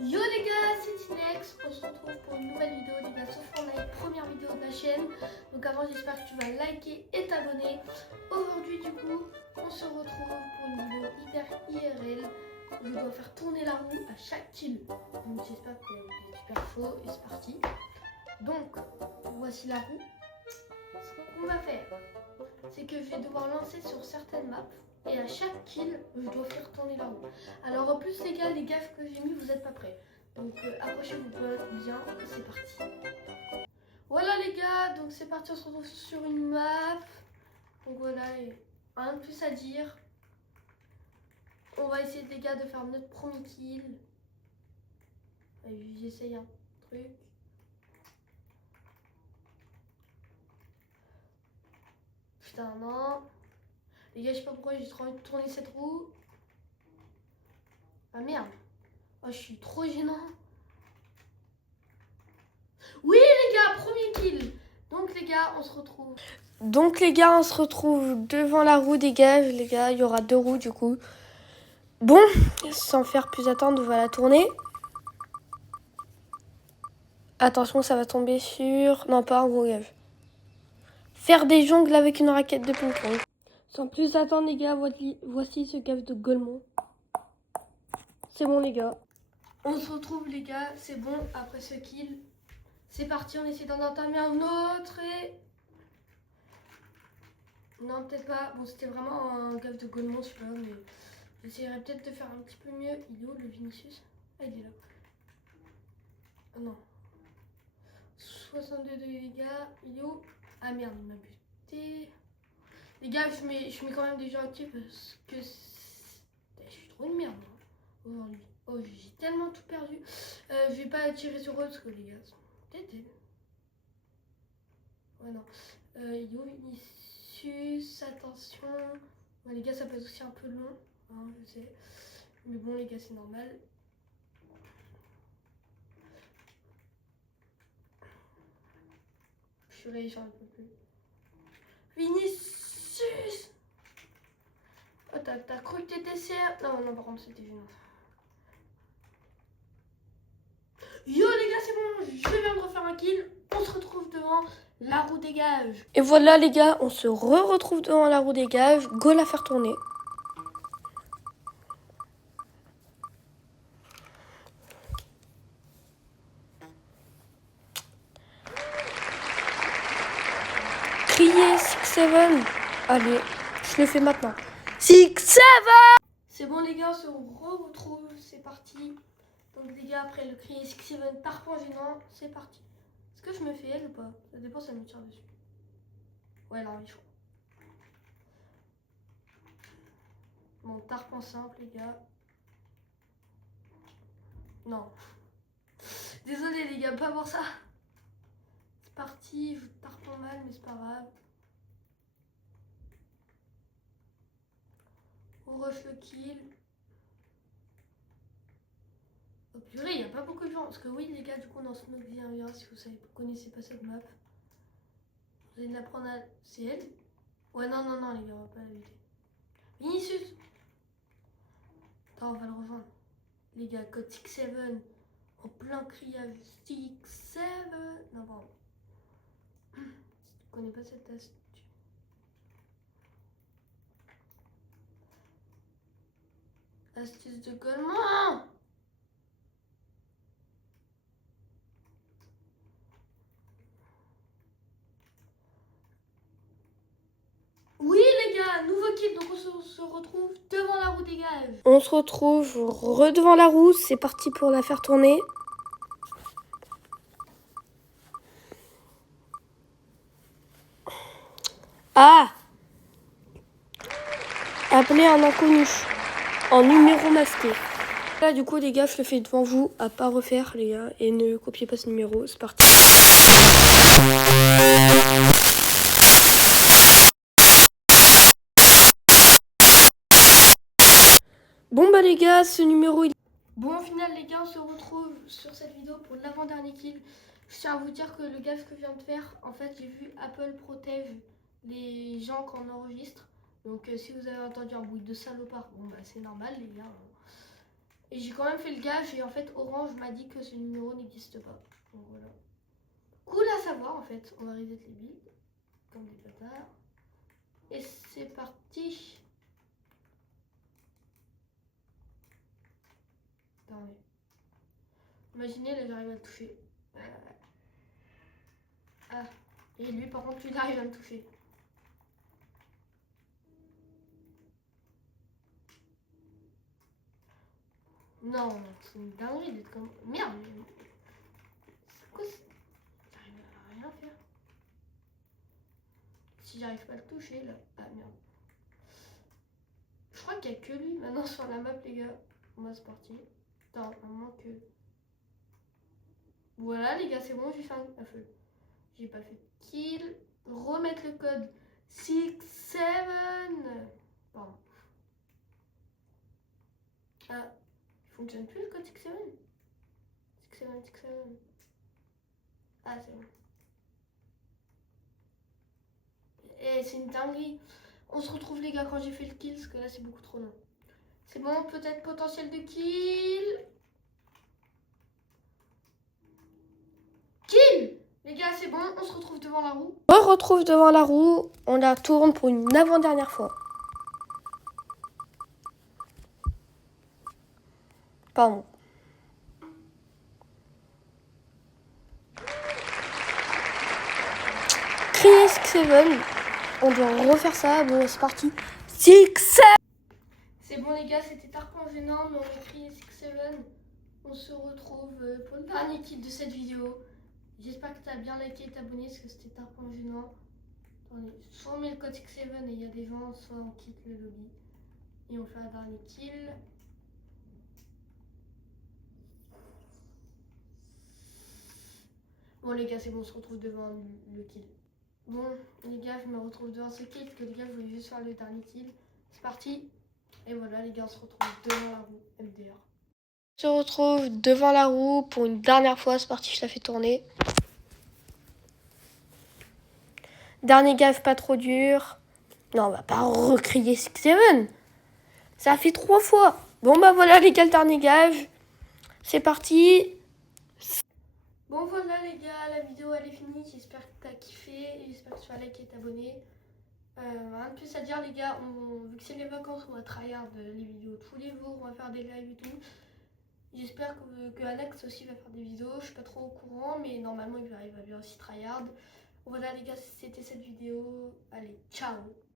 Yo les gars, c'est Tinex, on se retrouve pour une nouvelle vidéo les gars, sauf qu'on a une première vidéo de la chaîne. Donc avant j'espère que tu vas liker et t'abonner. Aujourd'hui du coup, on se retrouve pour une vidéo hyper IRL. Je dois faire tourner la roue à chaque kill. Donc j'espère que vous êtes super chaud et c'est parti. Donc voici la roue. Ce qu'on va faire, c'est que je vais devoir lancer sur certaines maps. Et à chaque kill, je dois faire tourner la roue. Alors en plus les gars, les gaffes que j'ai mis, vous n'êtes pas prêts. Donc accrochez-vous bien, c'est parti. Voilà les gars, donc c'est parti, on se retrouve sur une map. Donc voilà, et rien de plus à dire. On va essayer les gars de faire notre premier kill. J'essaye un truc. Putain non. Les gars, je sais pas pourquoi j'ai trop envie de tourner cette roue. Ah merde. Oh, je suis trop gênant. Oui les gars, premier kill. Donc les gars, on se retrouve. Devant la roue des gages, les gars. Il y aura 2 roues du coup. Bon, sans faire plus attendre, on va la tourner. Attention, ça va tomber sur... Non, pas un gros gage. Faire des jongles avec une raquette de ping-pong. Sans plus attendre les gars, voici ce gage de Golemont. C'est bon les gars. On se retrouve les gars, c'est bon, après ce kill. C'est parti, on essaie d'en entamer un autre et... Non, peut-être pas. Bon, c'était vraiment un gaffe de Golemont, je sais pas, mais j'essaierai peut-être de faire un petit peu mieux. Il est où le Vinicius? Ah, il est là. Ah non. 62 de dégâts. Il est où? Ah merde, il m'a buté. Les gars, je mets quand même des gens actifs parce que je suis trop une merde aujourd'hui. Oh, j'ai tellement tout perdu. Je vais pas tirer sur eux parce que les gars sont têtés. Ouais, non. Il est où Vinicius? Attention. Ouais, les gars, ça peut être aussi un peu long. Hein, je sais. Mais bon, les gars, c'est normal. Purée, j'en peux plus. Vinicius! Oh, t'as cru que t'étais CR? Non, non, par contre, c'était gênant. Yo, les gars, c'est bon, je viens de refaire un kill. On se retrouve devant la roue des gages. Et voilà, les gars, on se retrouve devant la roue des gages. Go la faire tourner. Crier 6-7. Allez, je le fais maintenant. 6-7. C'est bon les gars, on se retrouve, c'est parti. Donc les gars, après le crier 6-7 par point gênant, c'est parti. Est-ce que je me fais elle ou pas? Ça dépend, ça me tire dessus. Ouais, non, il faut. Bon, tarpon simple les gars. Non. Désolé les gars, pas pour ça. C'est parti, je tarpon mal, mais c'est pas grave. On rush le kill. Oh purée, il n'y a pas beaucoup de gens. Parce que oui, les gars, du coup, on est en Smoke Virgia. Si vous savez, vous connaissez pas cette map, vous allez la prendre à. C'est elle? Ouais, non, non, non, les gars, on va pas la buter. Vinicius! Attends, on va le rejoindre. Les gars, code 6-7. En plein criage. 6-7. Non, pardon. Tu connais pas cette astuce. Astuce de Golemont! Oui les gars, nouveau kill, donc on se retrouve devant la roue des gages. On se retrouve redevant la roue, c'est parti pour la faire tourner. Ah! Appelez un inconnu en numéro masqué. Là du coup les gars, je le fais devant vous, à pas refaire les gars, et ne copiez pas ce numéro, c'est parti. Bon bah les gars, ce numéro il... Bon au final les gars, on se retrouve sur cette vidéo pour l'avant-dernier kill. Je tiens à vous dire que le gaffe que je viens de faire, en fait j'ai vu Apple protège les gens qu'on enregistre. Donc si vous avez entendu un bruit de salopard, bon bah c'est normal les gars. Et j'ai quand même fait le gage et en fait Orange m'a dit que ce numéro n'existe pas. Donc voilà. Cool à savoir en fait. On va reset les builds. Comme des bâtards. Et c'est parti. Attendez. Imaginez là j'arrive à le toucher. Ah. Et lui par contre il arrive à me toucher. Non, c'est une dinguerie d'être comme... Merde. C'est quoi ça? J'arrive à rien faire. Si j'arrive pas à le toucher là. Ah merde. Je crois qu'il n'y a que lui maintenant sur la map les gars. Bon, c'est parti. Attends, à moins que... Voilà les gars, c'est bon, j'ai fait un feu. J'ai pas fait de kill. Remettre le code 6-7. Pardon. Ah, il fonctionne plus le code 6-7. 6-7. Ah, c'est bon. Et c'est une dinguerie. On se retrouve les gars quand j'ai fait le kill, parce que là c'est beaucoup trop long. C'est bon, peut-être potentiel de kill. Kill! Les gars, c'est bon, on se retrouve devant la roue. On se retrouve devant la roue, on la tourne pour une avant-dernière fois. Pardon. Crier 6-7. On doit refaire ça. Bon, c'est parti. 6-7. C'est bon les gars, c'était tarpon gênant, mais on a crié 6-7. On se retrouve pour le dernier kill de cette vidéo. J'espère que tu as bien liké et t'abonné parce que c'était tarpon gênant. Attendez, soit on met le code 6-7 et il y a des gens, soit on quitte le lobby. Et on fait un dernier kill. Bon les gars, c'est bon, on se retrouve devant le kill. Bon les gars, je me retrouve devant ce kill parce que les gars, je voulais juste faire le dernier kill. C'est parti. Et voilà les gars, on se retrouve devant la roue MDR. On se retrouve devant la roue pour une dernière fois. C'est parti, je la fais tourner. Dernier gaffe pas trop dur. Non, on va pas recrier 6-7. Ça a fait 3 fois. Bon bah voilà les gars, le dernier gage. C'est parti. Bon voilà les gars, la vidéo elle est finie. J'espère que t'as kiffé. J'espère que tu vas liker et t'abonner. Rien de plus à dire les gars. Vu que c'est les vacances, on va tryhard les vidéos tous les jours. On va faire des lives et tout. J'espère que Alex aussi va faire des vidéos. Je suis pas trop au courant, mais normalement il va bien aussi tryhard. Voilà les gars, c'était cette vidéo. Allez, ciao.